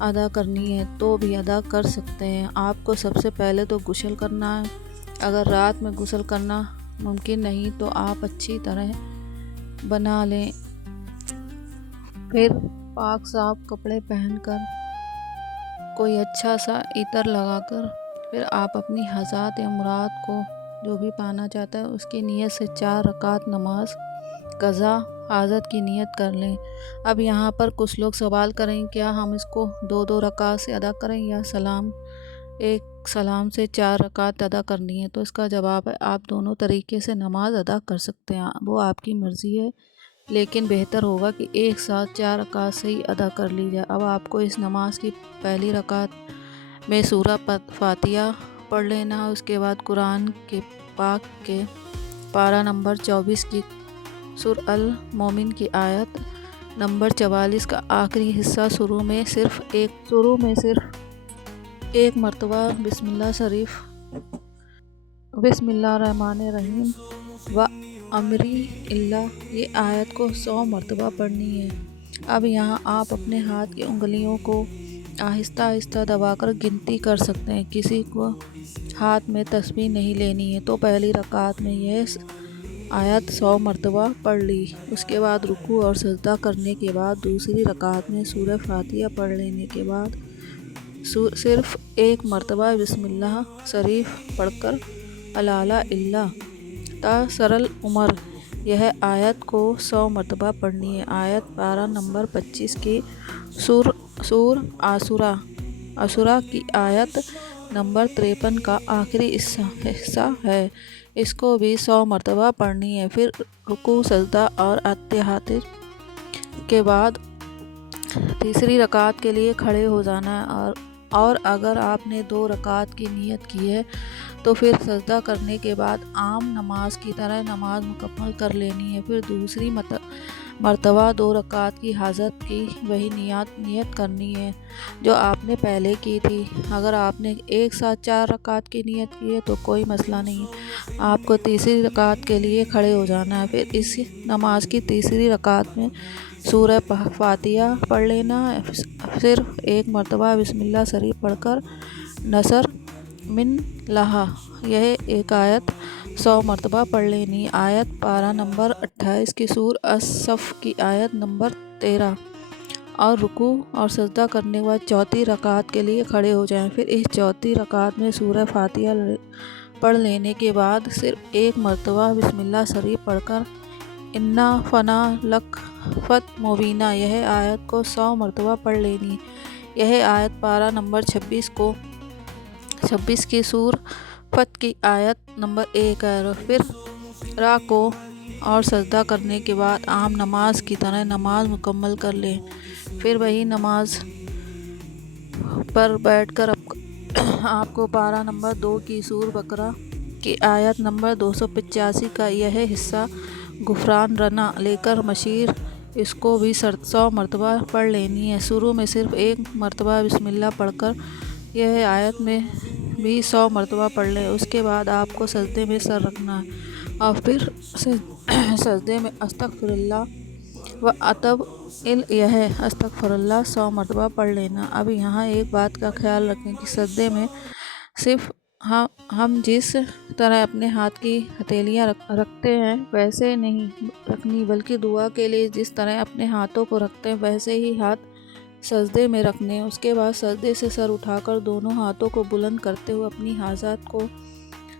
ادا کرنی ہے تو بھی ادا کر سکتے ہیں۔ آپ کو سب سے پہلے تو غسل کرنا ہے۔ اگر رات میں غسل کرنا ممکن نہیں تو آپ اچھی طرح بنا لیں، پھر پاک صاف کپڑے پہن کر کوئی اچھا سا عطر لگا کر پھر آپ اپنی حاجات یا مراد کو جو بھی پانا چاہتا ہے اس کی نیت سے 4 رکعت نماز قضا حاجت کی نیت کر لیں۔ اب یہاں پر کچھ لوگ سوال کریں کیا ہم اس کو 2 رکعت سے ادا کریں یا ایک سلام سے 4 رکعت ادا کرنی ہے؟ تو اس کا جواب ہے آپ دونوں طریقے سے نماز ادا کر سکتے ہیں، وہ آپ کی مرضی ہے، لیکن بہتر ہوگا کہ ایک ساتھ 4 رکعت سے ہی ادا کر لی جائے۔ اب آپ کو اس نماز کی پہلی رکعت میں سورہ فاتحہ پڑھ لینا، اس کے بعد قرآن کے پاک کے پارہ نمبر 24 کی سورہ المومن کی آیت نمبر 44 کا آخری حصہ شروع میں صرف ایک مرتبہ بسم اللہ شریف بسم اللہ الرحمن الرحیم و امری اللہ یہ آیت کو 100 مرتبہ پڑھنی ہے۔ اب یہاں آپ اپنے ہاتھ کی انگلیوں کو آہستہ آہستہ دبا کر گنتی کر سکتے ہیں۔ کسی کو ہاتھ میں تسبیح نہیں لینی ہے تو پہلی رکعت میں یہ آیت 100 مرتبہ پڑھ لی، اس کے بعد رکوع اور سجدہ کرنے کے بعد دوسری رکعت میں سورہ فاتحہ پڑھ لینے کے بعد صرف ایک مرتبہ بسم اللہ شریف پڑھ کر الا اللہ تا سرل عمر یہ آیت کو 100 مرتبہ پڑھنی ہے۔ آیت پارہ نمبر 25 کی سور عاشوراء کی آیت نمبر 53 کا آخری حصہ ہے، اس کو بھی 100 مرتبہ پڑھنی ہے۔ پھر رکوع سجدہ اور اتحیات کے بعد تیسری رکعت کے لیے کھڑے ہو جانا ہے، اور اگر آپ نے 2 رکعت کی نیت کی ہے تو پھر سجدہ کرنے کے بعد عام نماز کی طرح نماز مکمل کر لینی ہے۔ پھر دوسری مرتبہ 2 رکعت کی حاجت کی وہی نیت کرنی ہے جو آپ نے پہلے کی تھی۔ اگر آپ نے ایک ساتھ 4 رکعت کی نیت کی ہے تو کوئی مسئلہ نہیں ہے، آپ کو تیسری رکعت کے لیے کھڑے ہو جانا ہے۔ پھر اس نماز کی تیسری رکعت میں سورہ فاتحہ پڑھ لینا، صرف ایک مرتبہ بسم اللہ شریف پڑھ کر نصر من لہا یہ ایک آیت 100 مرتبہ پڑھ لینی۔ آیت پارہ نمبر 28 کی سورہ الصف کی آیت نمبر 13 اور رکوع اور سجدہ کرنے کے بعد چوتھی رکعت کے لیے کھڑے ہو جائیں۔ پھر اس چوتھی رکعت میں سورہ فاتحہ پڑھ لینے کے بعد صرف ایک مرتبہ بسم اللہ شریف پڑھ کر انا فنا لک فتح مبینہ یہ آیت کو 100 مرتبہ پڑھ لینی۔ یہ آیت پارہ نمبر 26 کی سورہ فتح کی آیت نمبر 1 ہے۔ پھر رکوع اور سجدہ کرنے کے بعد عام نماز کی طرح نماز مکمل کر لیں۔ پھر وہی نماز پر بیٹھ کر آپ کو پارہ نمبر 2 کی سورہ بقرہ کی آیت نمبر 285 کا یہ حصہ غفران رنا لے کر مشیر اس کو بھی 100 مرتبہ پڑھ لینی ہے۔ شروع میں صرف ایک مرتبہ بسم اللہ پڑھ کر یہ آیت میں بھی 100 مرتبہ پڑھ لیں، اس کے بعد آپ کو سجدے میں سر رکھنا ہے اور پھر سجدے میں استغفر اللہ و اتوب الیہ استغفر اللہ 100 مرتبہ پڑھ لینا۔ اب یہاں ایک بات کا خیال رکھیں کہ سجدے میں صرف ہم جس طرح اپنے ہاتھ کی ہتھیلیاں رکھتے ہیں ویسے نہیں رکھنی، بلکہ دعا کے لیے جس طرح اپنے ہاتھوں کو رکھتے ہیں ویسے ہی ہاتھ سجدے میں رکھنے۔ اس کے بعد سجدے سے سر اٹھا کر دونوں ہاتھوں کو بلند کرتے ہوئے اپنی حاجات کو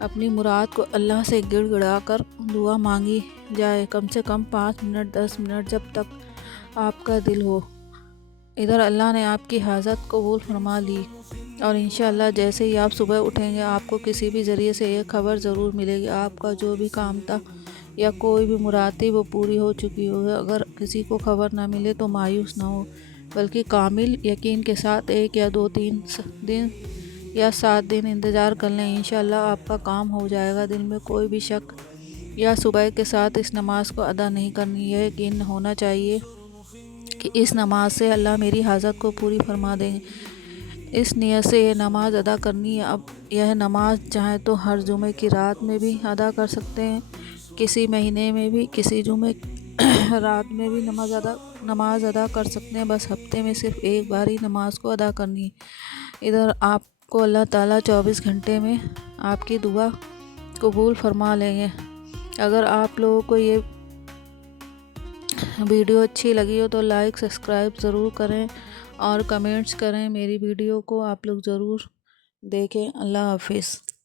اپنی مراد کو اللہ سے گڑ گڑا کر دعا مانگی جائے، کم سے کم 5 منٹ 10 منٹ جب تک آپ کا دل ہو۔ ادھر اللہ نے آپ کی حاجت قبول فرما لی اور انشاءاللہ جیسے ہی آپ صبح اٹھیں گے آپ کو کسی بھی ذریعے سے ایک خبر ضرور ملے گی، آپ کا جو بھی کام تھا یا کوئی بھی مراد تھی وہ پوری ہو چکی ہوگی۔ اگر کسی کو خبر نہ ملے تو مایوس نہ ہو، بلکہ کامل یقین کے ساتھ 1 یا 2 دن یا 7 دن انتظار کر لیں، انشاءاللہ آپ کا کام ہو جائے گا۔ دل میں کوئی بھی شک یا صبح کے ساتھ اس نماز کو ادا نہیں کرنی، یہ یقین ہونا چاہیے کہ اس نماز سے اللہ میری حاجت کو پوری فرما دیں گے، اس نیت سے یہ نماز ادا کرنی ہے۔ اب یہ نماز چاہیں تو ہر جمعے کی رات میں بھی ادا کر سکتے ہیں، کسی مہینے میں بھی کسی جمعے رات میں بھی نماز ادا نماز ادا کر سکتے ہیں، بس ہفتے میں صرف ایک بار ہی نماز کو ادا کرنی ہے۔ ادھر آپ کو اللہ تعالیٰ 24 گھنٹے میں آپ کی دعا قبول فرما لیں گے۔ اگر آپ لوگوں کو یہ ویڈیو اچھی لگی ہو تو لائک سبسکرائب ضرور کریں اور کمنٹس کریں۔ میری ویڈیو کو آپ لوگ ضرور دیکھیں۔ اللہ حافظ۔